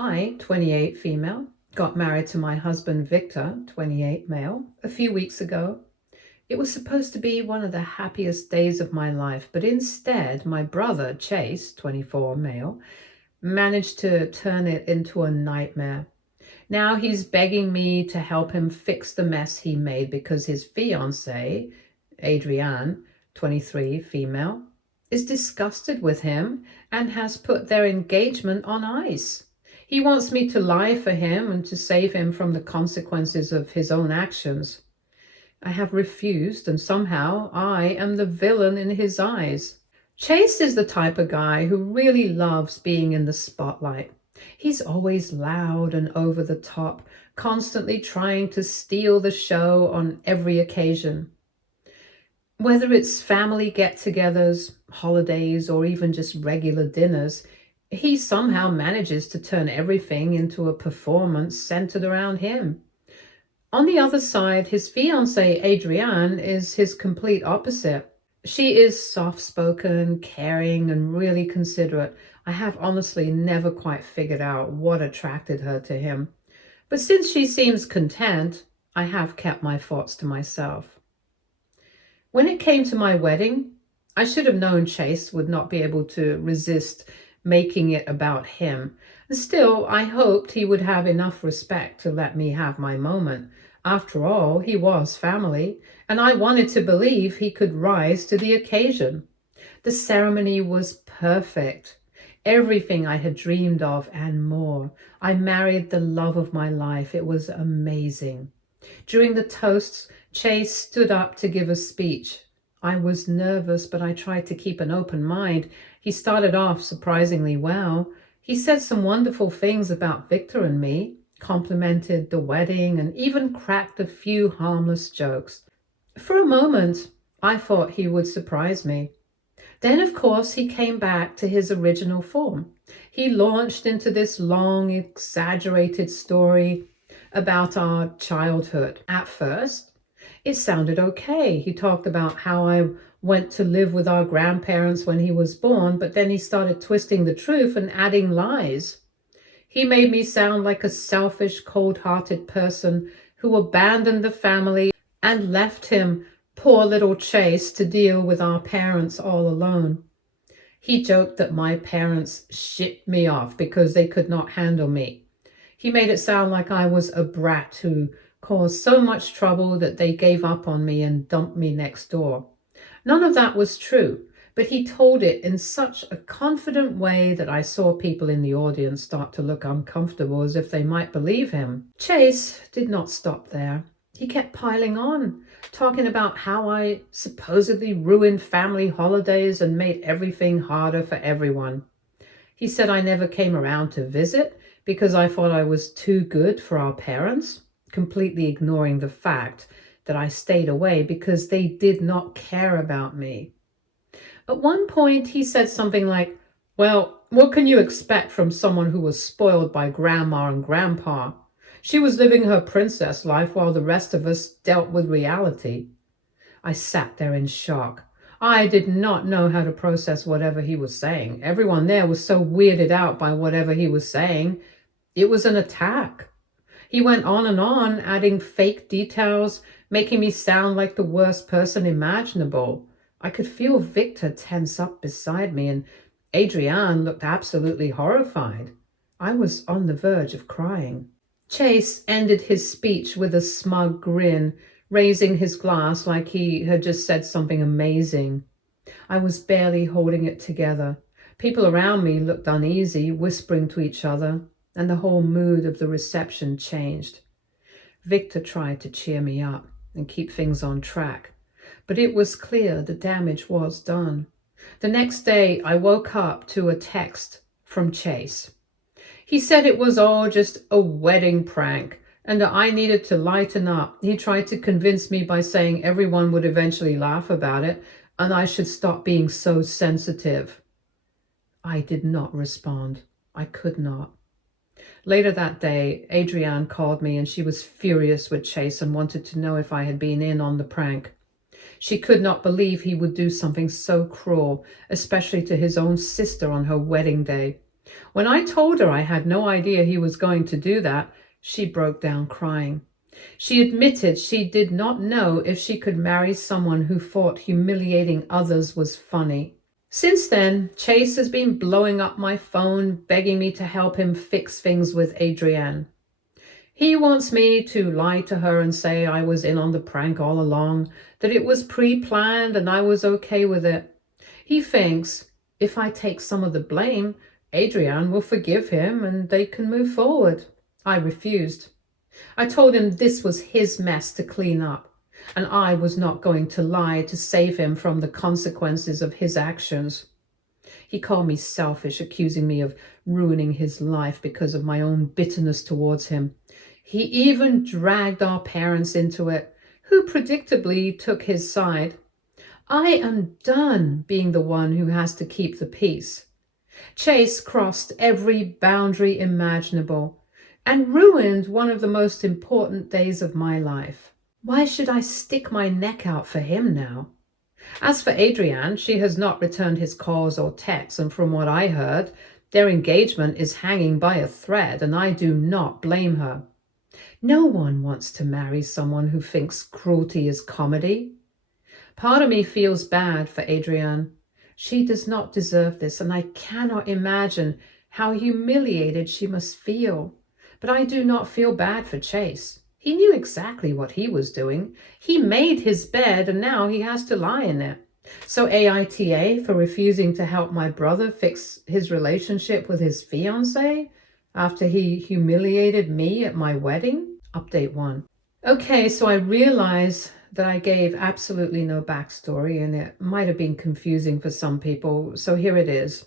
I, 28 female, got married to my husband Victor, 28 male, a few weeks ago. It was supposed to be one of the happiest days of my life, but instead, my brother Chase, 24 male, managed to turn it into a nightmare. Now he's begging me to help him fix the mess he made because his fiancée, Adrienne, 23 female, is disgusted with him and has put their engagement on ice. He wants me to lie for him and to save him from the consequences of his own actions. I have refused, and somehow I am the villain in his eyes. Chase is the type of guy who really loves being in the spotlight. He's always loud and over the top, constantly trying to steal the show on every occasion. Whether it's family get-togethers, holidays, or even just regular dinners, he somehow manages to turn everything into a performance centered around him. On the other side, his fiancée, Adrienne, is his complete opposite. She is soft-spoken, caring, and really considerate. I have honestly never quite figured out what attracted her to him. But since she seems content, I have kept my thoughts to myself. When it came to my wedding, I should have known Chase would not be able to resist making it about him. Still, I hoped he would have enough respect to let me have my moment. After all, he was family, and I wanted to believe he could rise to the occasion. The ceremony was perfect. Everything I had dreamed of and more. I married the love of my life. It was amazing. During the toasts, Chase stood up to give a speech. I was nervous, but I tried to keep an open mind. He started off surprisingly well. He said some wonderful things about Victor and me, complimented the wedding, and even cracked a few harmless jokes. For a moment, I thought he would surprise me. Then, of course, he came back to his original form. He launched into this long, exaggerated story about our childhood. At first, it sounded okay. He talked about how I went to live with our grandparents when he was born, but then he started twisting the truth and adding lies. He made me sound like a selfish, cold-hearted person who abandoned the family and left him, poor little Chase, to deal with our parents all alone. He joked that my parents shipped me off because they could not handle me. He made it sound like I was a brat who caused so much trouble that they gave up on me and dumped me next door. None of that was true, but he told it in such a confident way that I saw people in the audience start to look uncomfortable, as if they might believe him. Chase did not stop there. He kept piling on, talking about how I supposedly ruined family holidays and made everything harder for everyone. He said I never came around to visit because I thought I was too good for our parents, completely ignoring the fact that I stayed away because they did not care about me. At one point, he said something like, "Well, what can you expect from someone who was spoiled by grandma and grandpa? She was living her princess life while the rest of us dealt with reality." I sat there in shock. I did not know how to process whatever he was saying. Everyone there was so weirded out by whatever he was saying. It was an attack. He went on, adding fake details, making me sound like the worst person imaginable. I could feel Victor tense up beside me, and Adrienne looked absolutely horrified. I was on the verge of crying. Chase ended his speech with a smug grin, raising his glass like he had just said something amazing. I was barely holding it together. People around me looked uneasy, whispering to each other, and the whole mood of the reception changed. Victor tried to cheer me up and keep things on track, but it was clear the damage was done. The next day, I woke up to a text from Chase. He said it was all just a wedding prank and that I needed to lighten up. He tried to convince me by saying everyone would eventually laugh about it and I should stop being so sensitive. I did not respond. I could not. Later that day, Adrienne called me and she was furious with Chase and wanted to know if I had been in on the prank. She could not believe he would do something so cruel, especially to his own sister on her wedding day. When I told her I had no idea he was going to do that, she broke down crying. She admitted she did not know if she could marry someone who thought humiliating others was funny. Since then, Chase has been blowing up my phone, begging me to help him fix things with Adrienne. He wants me to lie to her and say I was in on the prank all along, that it was pre-planned and I was okay with it. He thinks if I take some of the blame, Adrienne will forgive him and they can move forward. I refused. I told him this was his mess to clean up, and I was not going to lie to save him from the consequences of his actions. He called me selfish, accusing me of ruining his life because of my own bitterness towards him. He even dragged our parents into it, who predictably took his side. I am done being the one who has to keep the peace. Chase crossed every boundary imaginable and ruined one of the most important days of my life. Why should I stick my neck out for him now? As for Adrienne, she has not returned his calls or texts, and from what I heard, their engagement is hanging by a thread, and I do not blame her. No one wants to marry someone who thinks cruelty is comedy. Part of me feels bad for Adrienne. She does not deserve this, and I cannot imagine how humiliated she must feel. But I do not feel bad for Chase. He knew exactly what he was doing. He made his bed, and now he has to lie in it. So AITA for refusing to help my brother fix his relationship with his fiancé after he humiliated me at my wedding? Update 1. Okay, so I realize that I gave absolutely no backstory, and it might have been confusing for some people, so here it is.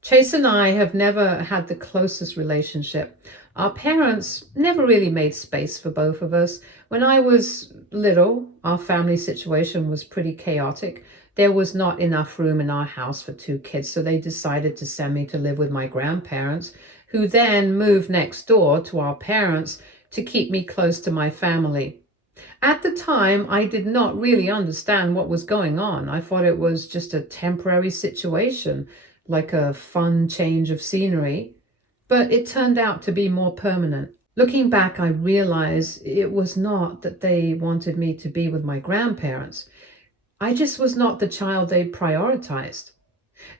Chase and I have never had the closest relationship. Our parents never really made space for both of us. When I was little, our family situation was pretty chaotic. There was not enough room in our house for 2 kids, so they decided to send me to live with my grandparents, who then moved next door to our parents to keep me close to my family. At the time, I did not really understand what was going on. I thought it was just a temporary situation, like a fun change of scenery, but it turned out to be more permanent. Looking back, I realize it was not that they wanted me to be with my grandparents. I just was not the child they prioritized.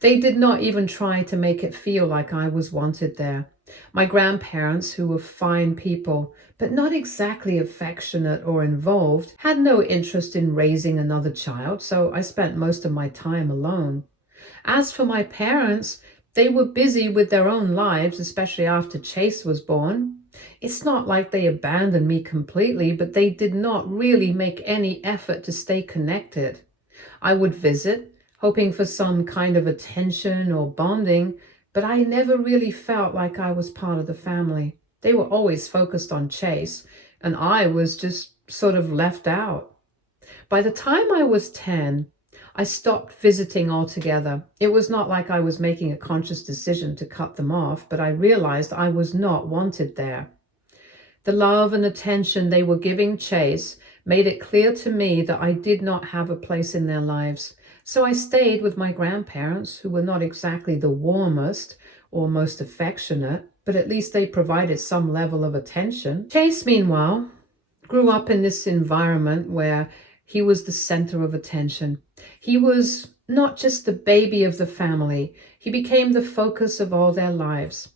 They did not even try to make it feel like I was wanted there. My grandparents, who were fine people, but not exactly affectionate or involved, had no interest in raising another child, so I spent most of my time alone. As for my parents, they were busy with their own lives, especially after Chase was born. It's not like they abandoned me completely, but they did not really make any effort to stay connected. I would visit, hoping for some kind of attention or bonding, but I never really felt like I was part of the family. They were always focused on Chase, and I was just sort of left out. By the time I was 10, I stopped visiting altogether. It was not like I was making a conscious decision to cut them off, but I realized I was not wanted there. The love and attention they were giving Chase made it clear to me that I did not have a place in their lives. So I stayed with my grandparents, who were not exactly the warmest or most affectionate, but at least they provided some level of attention. Chase, meanwhile, grew up in this environment where he was the center of attention. He was not just the baby of the family. He became the focus of all their lives.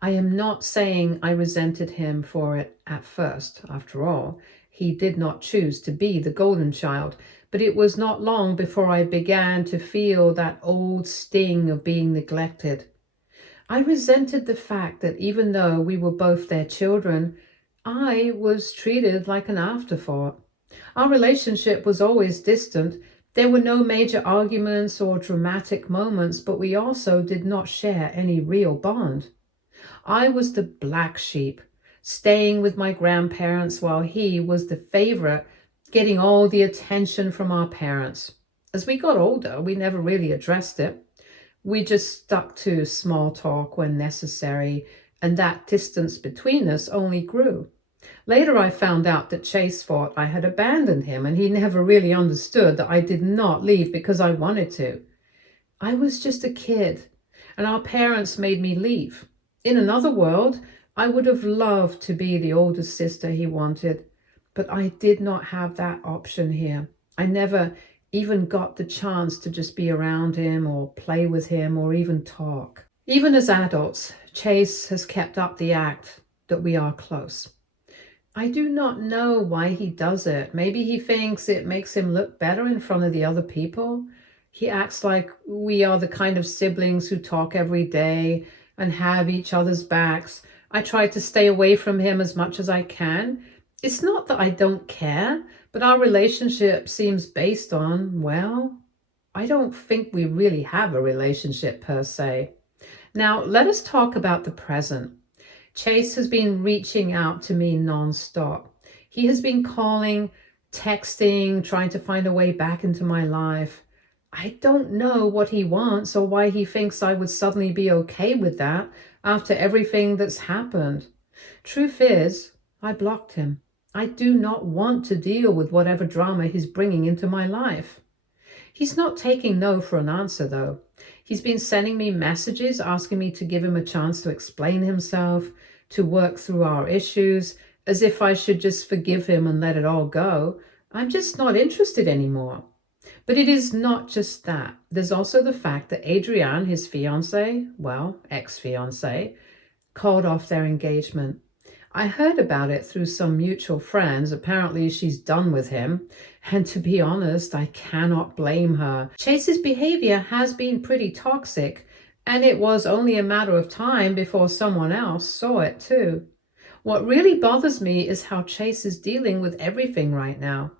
I am not saying I resented him for it at first. After all, he did not choose to be the golden child, but it was not long before I began to feel that old sting of being neglected. I resented the fact that even though we were both their children, I was treated like an afterthought. Our relationship was always distant. There were no major arguments or dramatic moments, but we also did not share any real bond. I was the black sheep, staying with my grandparents while he was the favorite, getting all the attention from our parents. As we got older, we never really addressed it. We just stuck to small talk when necessary, and that distance between us only grew. Later, I found out that Chase thought I had abandoned him, and he never really understood that I did not leave because I wanted to. I was just a kid, and our parents made me leave. In another world, I would have loved to be the older sister he wanted, but I did not have that option here. I never even got the chance to just be around him or play with him or even talk. Even as adults, Chase has kept up the act that we are close. I do not know why he does it. Maybe he thinks it makes him look better in front of the other people. He acts like we are the kind of siblings who talk every day and have each other's backs. I try to stay away from him as much as I can. It's not that I don't care, but our relationship seems based on, well, I don't think we really have a relationship per se. Now, let us talk about the present. Chase has been reaching out to me nonstop. He has been calling, texting, trying to find a way back into my life. I don't know what he wants or why he thinks I would suddenly be okay with that after everything that's happened. Truth is, I blocked him. I do not want to deal with whatever drama he's bringing into my life. He's not taking no for an answer, though. He's been sending me messages asking me to give him a chance to explain himself, to work through our issues, as if I should just forgive him and let it all go. I'm just not interested anymore. But it is not just that. There's also the fact that Adrienne, his fiancé, well, ex-fiancé, called off their engagement. I heard about it through some mutual friends. Apparently she's done with him. And to be honest, I cannot blame her. Chase's behavior has been pretty toxic, and it was only a matter of time before someone else saw it too. What really bothers me is how Chase is dealing with everything right now.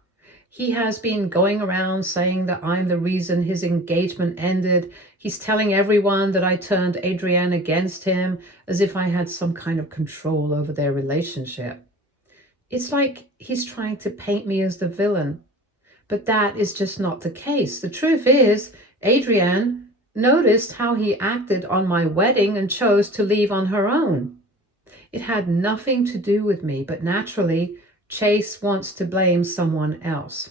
He has been going around saying that I'm the reason his engagement ended. He's telling everyone that I turned Adrienne against him, as if I had some kind of control over their relationship. It's like he's trying to paint me as the villain. But that is just not the case. The truth is, Adrienne noticed how he acted on my wedding and chose to leave on her own. It had nothing to do with me, but naturally, Chase wants to blame someone else.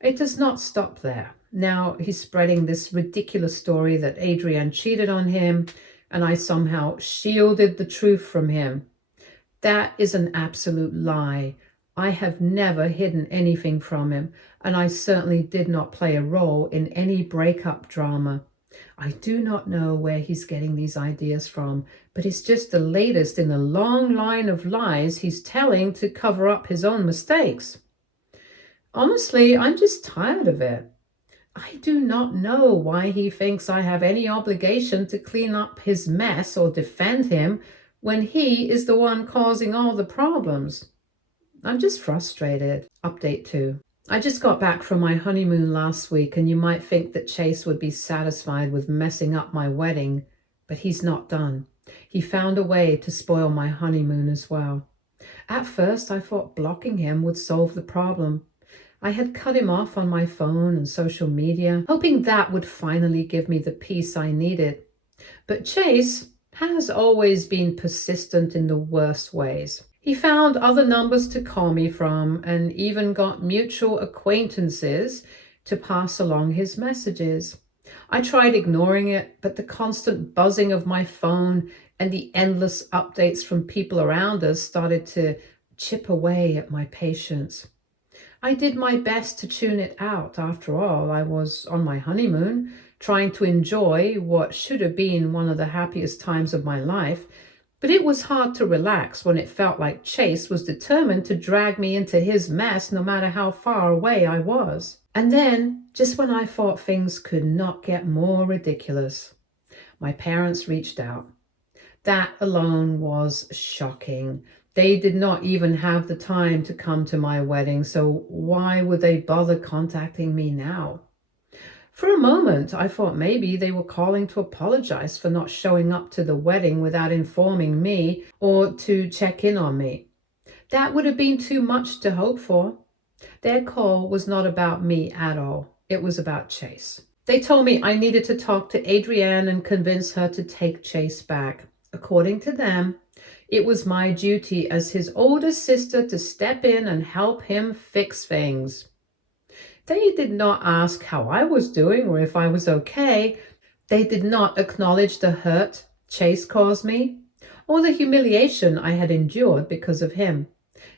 It does not stop there. Now he's spreading this ridiculous story that Adrienne cheated on him and I somehow shielded the truth from him. That is an absolute lie. I have never hidden anything from him, and I certainly did not play a role in any breakup drama. I do not know where he's getting these ideas from, but it's just the latest in a long line of lies he's telling to cover up his own mistakes. Honestly, I'm just tired of it. I do not know why he thinks I have any obligation to clean up his mess or defend him when he is the one causing all the problems. I'm just frustrated. Update 2. I just got back from my honeymoon last week, and you might think that Chase would be satisfied with messing up my wedding, but he's not done. He found a way to spoil my honeymoon as well. At first, I thought blocking him would solve the problem. I had cut him off on my phone and social media, hoping that would finally give me the peace I needed. But Chase has always been persistent in the worst ways. He found other numbers to call me from and even got mutual acquaintances to pass along his messages. I tried ignoring it, but the constant buzzing of my phone and the endless updates from people around us started to chip away at my patience. I did my best to tune it out. After all, I was on my honeymoon, trying to enjoy what should have been one of the happiest times of my life. But it was hard to relax when it felt like Chase was determined to drag me into his mess no matter how far away I was. And then, just when I thought things could not get more ridiculous, my parents reached out. That alone was shocking. They did not even have the time to come to my wedding, so why would they bother contacting me now? For a moment, I thought maybe they were calling to apologize for not showing up to the wedding without informing me or to check in on me. That would have been too much to hope for. Their call was not about me at all. It was about Chase. They told me I needed to talk to Adrienne and convince her to take Chase back. According to them, it was my duty as his older sister to step in and help him fix things. They did not ask how I was doing or if I was okay. They did not acknowledge the hurt Chase caused me, or the humiliation I had endured because of him.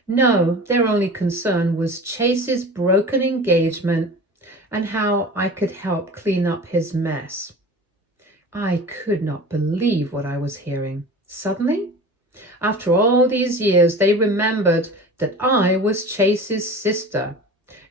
No, their only concern was Chase's broken engagement and how I could help clean up his mess. I could not believe what I was hearing. Suddenly, after all these years, they remembered that I was Chase's sister.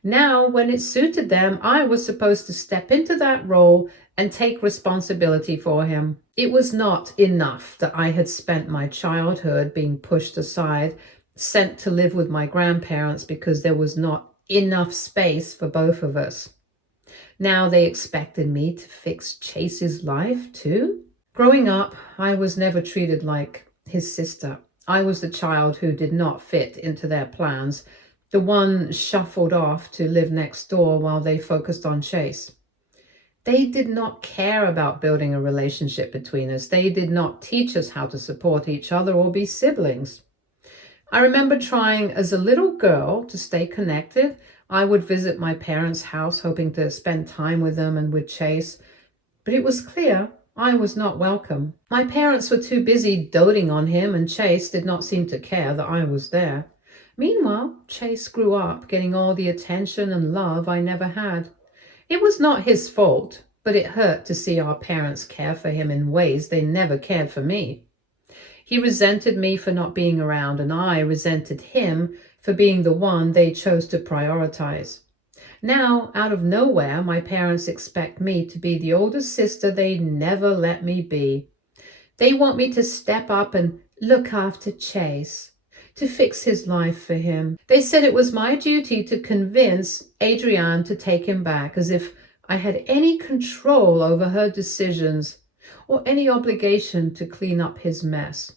Now, when it suited them, I was supposed to step into that role and take responsibility for him. It was not enough that I had spent my childhood being pushed aside, sent to live with my grandparents because there was not enough space for both of us. Now they expected me to fix Chase's life too? Growing up, I was never treated like his sister. I was the child who did not fit into their plans, the one shuffled off to live next door while they focused on Chase. They did not care about building a relationship between us. They did not teach us how to support each other or be siblings. I remember trying as a little girl to stay connected. I would visit my parents' house hoping to spend time with them and with Chase, but it was clear I was not welcome. My parents were too busy doting on him, and Chase did not seem to care that I was there. Meanwhile, Chase grew up getting all the attention and love I never had. It was not his fault, but it hurt to see our parents care for him in ways they never cared for me. He resented me for not being around, and I resented him for being the one they chose to prioritize. Now, out of nowhere, my parents expect me to be the older sister they never let me be. They want me to step up and look after Chase, to fix his life for him. They said it was my duty to convince Adrienne to take him back, as if I had any control over her decisions or any obligation to clean up his mess.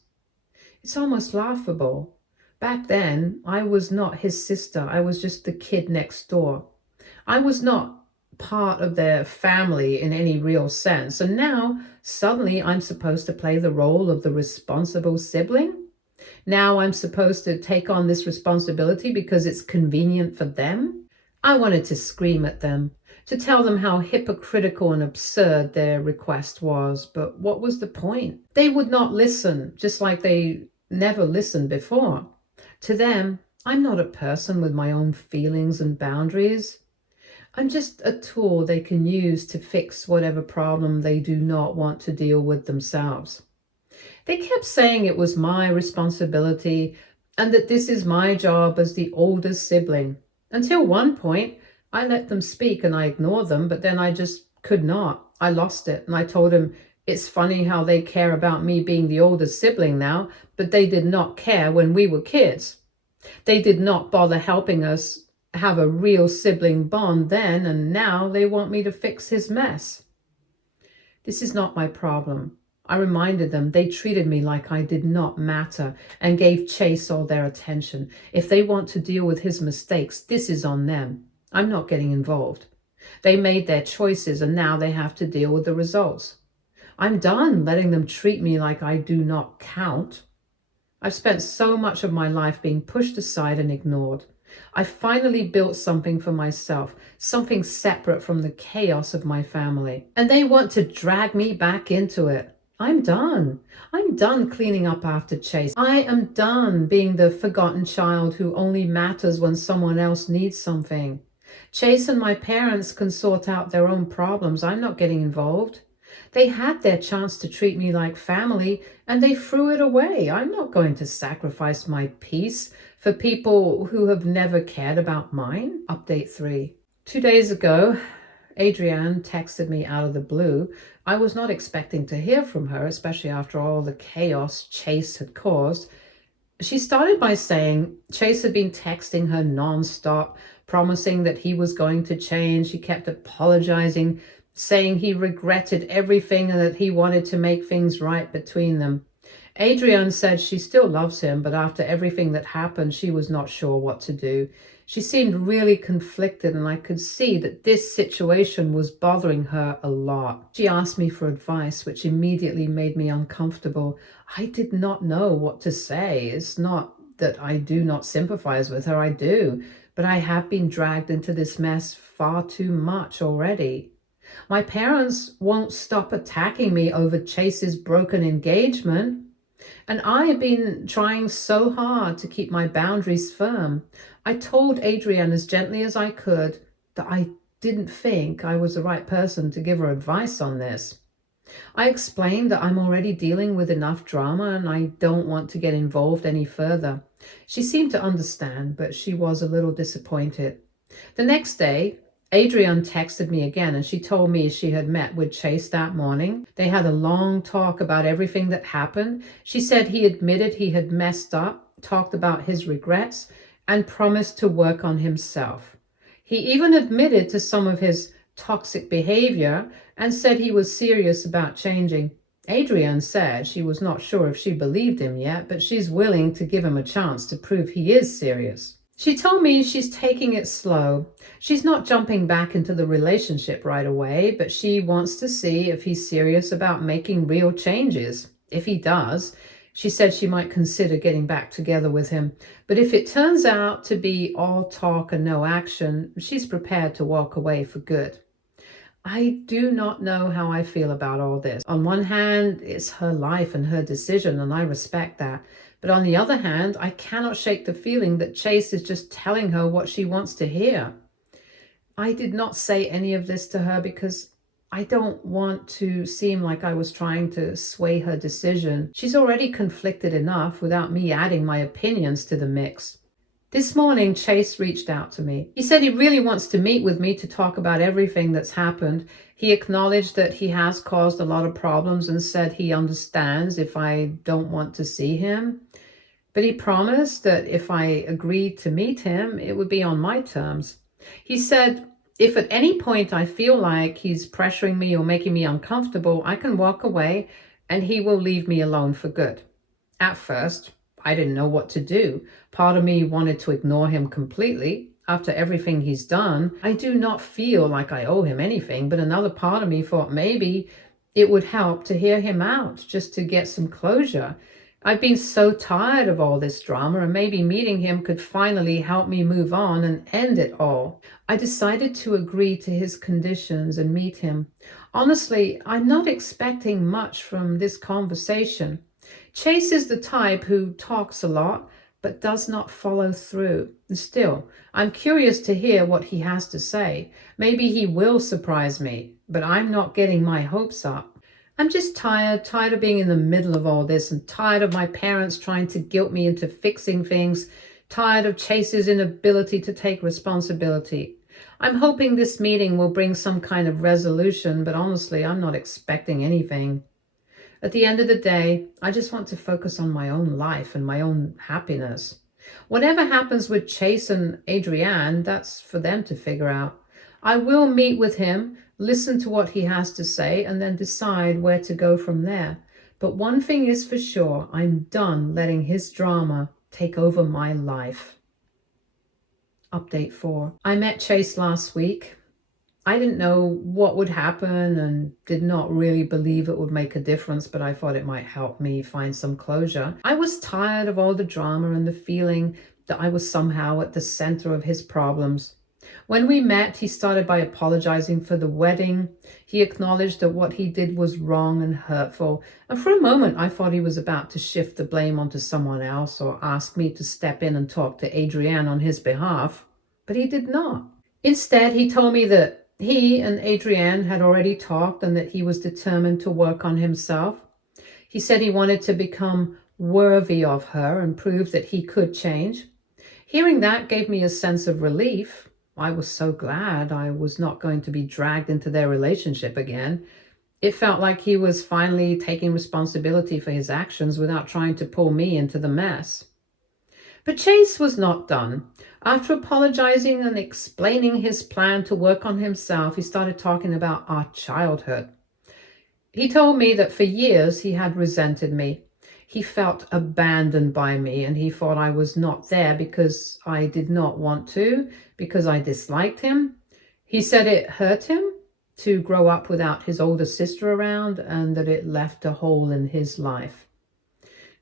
It's almost laughable. Back then, I was not his sister. I was just the kid next door. I was not part of their family in any real sense. And now, suddenly, I'm supposed to play the role of the responsible sibling? Now I'm supposed to take on this responsibility because it's convenient for them? I wanted to scream at them, to tell them how hypocritical and absurd their request was, but what was the point? They would not listen, just like they never listened before. To them, I'm not a person with my own feelings and boundaries. I'm just a tool they can use to fix whatever problem they do not want to deal with themselves. They kept saying it was my responsibility and that this is my job as the oldest sibling. Until one point, I let them speak and I ignored them, but then I just could not. I lost it, and I told him it's funny how they care about me being the oldest sibling now, but they did not care when we were kids. They did not bother helping us have a real sibling bond then, and now they want me to fix his mess. This is not my problem. I reminded them they treated me like I did not matter and gave Chase all their attention. If they want to deal with his mistakes, this is on them. I'm not getting involved. They made their choices and now they have to deal with the results. I'm done letting them treat me like I do not count. I've spent so much of my life being pushed aside and ignored. I finally built something for myself, something separate from the chaos of my family. And they want to drag me back into it. I'm done. I'm done cleaning up after Chase. I am done being the forgotten child who only matters when someone else needs something. Chase and my parents can sort out their own problems. I'm not getting involved. They had their chance to treat me like family and they threw it away. I'm not going to sacrifice my peace for people who have never cared about mine. Update 3. 2 days ago, Adrienne texted me out of the blue. I was not expecting to hear from her, especially after all the chaos Chase had caused. She started by saying Chase had been texting her nonstop, promising that he was going to change. She kept apologizing, saying he regretted everything and that he wanted to make things right between them. Adrienne said she still loves him, but after everything that happened, she was not sure what to do. She seemed really conflicted, and I could see that this situation was bothering her a lot. She asked me for advice, which immediately made me uncomfortable. I did not know what to say. It's not that I do not sympathize with her, I do, but I have been dragged into this mess far too much already. My parents won't stop attacking me over Chase's broken engagement. And I have been trying so hard to keep my boundaries firm. I told Adrienne as gently as I could that I didn't think I was the right person to give her advice on this. I explained that I'm already dealing with enough drama and I don't want to get involved any further. She seemed to understand, but she was a little disappointed. The next day, Adrienne texted me again and she told me she had met with Chase that morning. They had a long talk about everything that happened. She said he admitted he had messed up, talked about his regrets, and promised to work on himself. He even admitted to some of his toxic behavior and said he was serious about changing. Adrienne said she was not sure if she believed him yet, but she's willing to give him a chance to prove he is serious. She told me she's taking it slow. She's not jumping back into the relationship right away, but she wants to see if he's serious about making real changes. If he does, she said she might consider getting back together with him. But if it turns out to be all talk and no action, she's prepared to walk away for good. I do not know how I feel about all this. On one hand, it's her life and her decision, and I respect that. But on the other hand, I cannot shake the feeling that Chase is just telling her what she wants to hear. I did not say any of this to her because I don't want to seem like I was trying to sway her decision. She's already conflicted enough without me adding my opinions to the mix. This morning, Chase reached out to me. He said he really wants to meet with me to talk about everything that's happened. He acknowledged that he has caused a lot of problems and said he understands if I don't want to see him. But he promised that if I agreed to meet him, it would be on my terms. He said, if at any point I feel like he's pressuring me or making me uncomfortable, I can walk away and he will leave me alone for good. At first, I didn't know what to do. Part of me wanted to ignore him completely. After everything he's done, I do not feel like I owe him anything, but another part of me thought maybe it would help to hear him out, just to get some closure. I've been so tired of all this drama, and maybe meeting him could finally help me move on and end it all. I decided to agree to his conditions and meet him. Honestly, I'm not expecting much from this conversation. Chase is the type who talks a lot, but does not follow through. Still, I'm curious to hear what he has to say. Maybe he will surprise me, but I'm not getting my hopes up. I'm just tired of being in the middle of all this and tired of my parents trying to guilt me into fixing things, tired of Chase's inability to take responsibility. I'm hoping this meeting will bring some kind of resolution, but honestly, I'm not expecting anything. At the end of the day, I just want to focus on my own life and my own happiness. Whatever happens with Chase and Adrienne, that's for them to figure out. I will meet with him, listen to what he has to say, and then decide where to go from there. But one thing is for sure, I'm done letting his drama take over my life. Update 4. I met Chase last week. I didn't know what would happen and did not really believe it would make a difference, but I thought it might help me find some closure. I was tired of all the drama and the feeling that I was somehow at the center of his problems. When we met, he started by apologizing for the wedding. He acknowledged that what he did was wrong and hurtful. And for a moment, I thought he was about to shift the blame onto someone else or ask me to step in and talk to Adrienne on his behalf. But he did not. Instead, he told me that he and Adrienne had already talked and that he was determined to work on himself. He said he wanted to become worthy of her and prove that he could change. Hearing that gave me a sense of relief. I was so glad I was not going to be dragged into their relationship again. It felt like he was finally taking responsibility for his actions without trying to pull me into the mess. But Chase was not done. After apologizing and explaining his plan to work on himself, he started talking about our childhood. He told me that for years he had resented me. He felt abandoned by me and he thought I was not there because I did not want to, because I disliked him. He said it hurt him to grow up without his older sister around and that it left a hole in his life.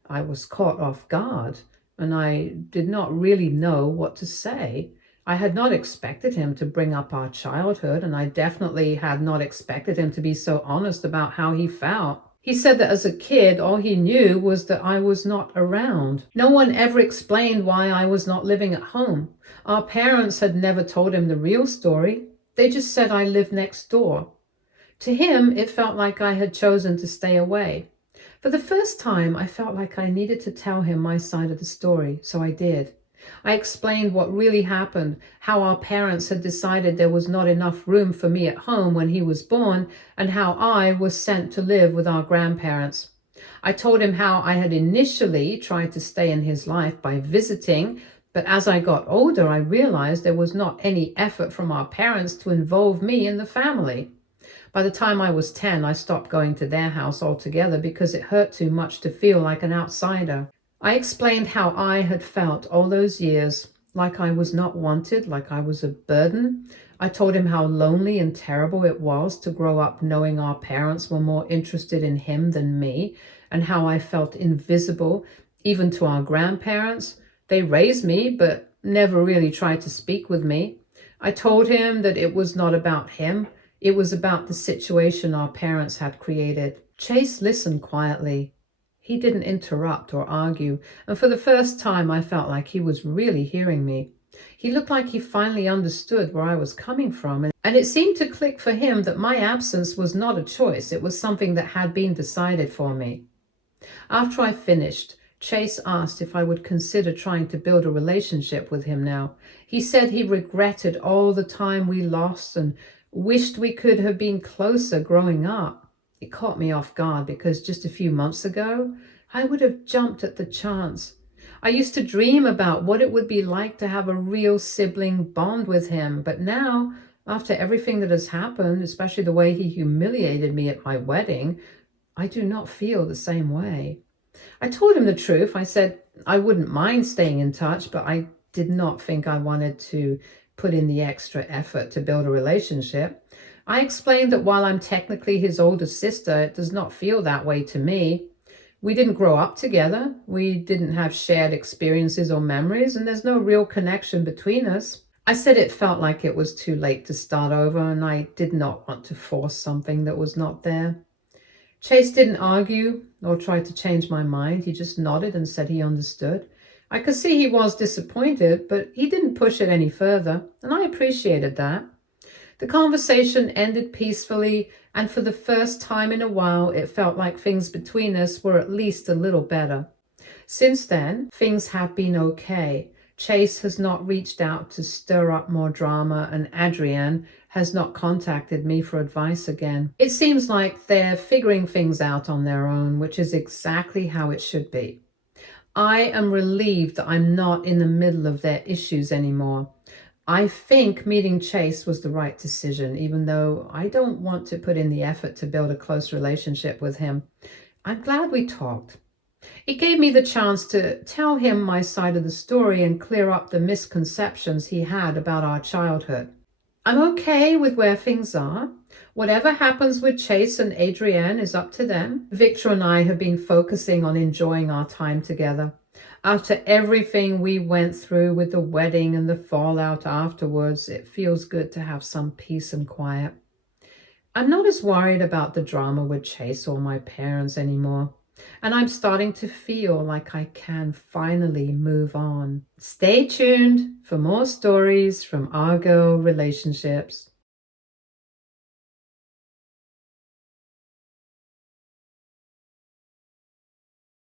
I was caught off guard and I did not really know what to say. I had not expected him to bring up our childhood, and I definitely had not expected him to be so honest about how he felt. He said that as a kid, all he knew was that I was not around. No one ever explained why I was not living at home. Our parents had never told him the real story. They just said I lived next door. To him, it felt like I had chosen to stay away. For the first time, I felt like I needed to tell him my side of the story, so I did. I explained what really happened, how our parents had decided there was not enough room for me at home when he was born, and how I was sent to live with our grandparents. I told him how I had initially tried to stay in his life by visiting, but as I got older, I realized there was not any effort from our parents to involve me in the family. By the time I was 10, I stopped going to their house altogether because it hurt too much to feel like an outsider. I explained how I had felt all those years, like I was not wanted, like I was a burden. I told him how lonely and terrible it was to grow up knowing our parents were more interested in him than me, and how I felt invisible, even to our grandparents. They raised me, but never really tried to speak with me. I told him that it was not about him. It was about the situation our parents had created. Chase listened quietly. He didn't interrupt or argue, and for the first time I felt like he was really hearing me. He looked like he finally understood where I was coming from, and it seemed to click for him that my absence was not a choice. It was something that had been decided for me. After I finished, Chase asked if I would consider trying to build a relationship with him now. He said he regretted all the time we lost and wished we could have been closer growing up. It caught me off guard because just a few months ago, I would have jumped at the chance. I used to dream about what it would be like to have a real sibling bond with him, but now, after everything that has happened, especially the way he humiliated me at my wedding, I do not feel the same way. I told him the truth. I said I wouldn't mind staying in touch, but I did not think I wanted to put in the extra effort to build a relationship. I explained that while I'm technically his older sister, it does not feel that way to me. We didn't grow up together. We didn't have shared experiences or memories, and there's no real connection between us. I said it felt like it was too late to start over, and I did not want to force something that was not there. Chase didn't argue or try to change my mind. He just nodded and said he understood. I could see he was disappointed, but he didn't push it any further, and I appreciated that. The conversation ended peacefully, and for the first time in a while, it felt like things between us were at least a little better. Since then, things have been okay. Chase has not reached out to stir up more drama, and Adrienne has not contacted me for advice again. It seems like they're figuring things out on their own, which is exactly how it should be. I am relieved that I'm not in the middle of their issues anymore. I think meeting Chase was the right decision, even though I don't want to put in the effort to build a close relationship with him. I'm glad we talked. It gave me the chance to tell him my side of the story and clear up the misconceptions he had about our childhood. I'm okay with where things are. Whatever happens with Chase and Adrienne is up to them. Victor and I have been focusing on enjoying our time together. After everything we went through with the wedding and the fallout afterwards, it feels good to have some peace and quiet. I'm not as worried about the drama with Chase or my parents anymore, and I'm starting to feel like I can finally move on. Stay tuned for more stories from our girl relationships.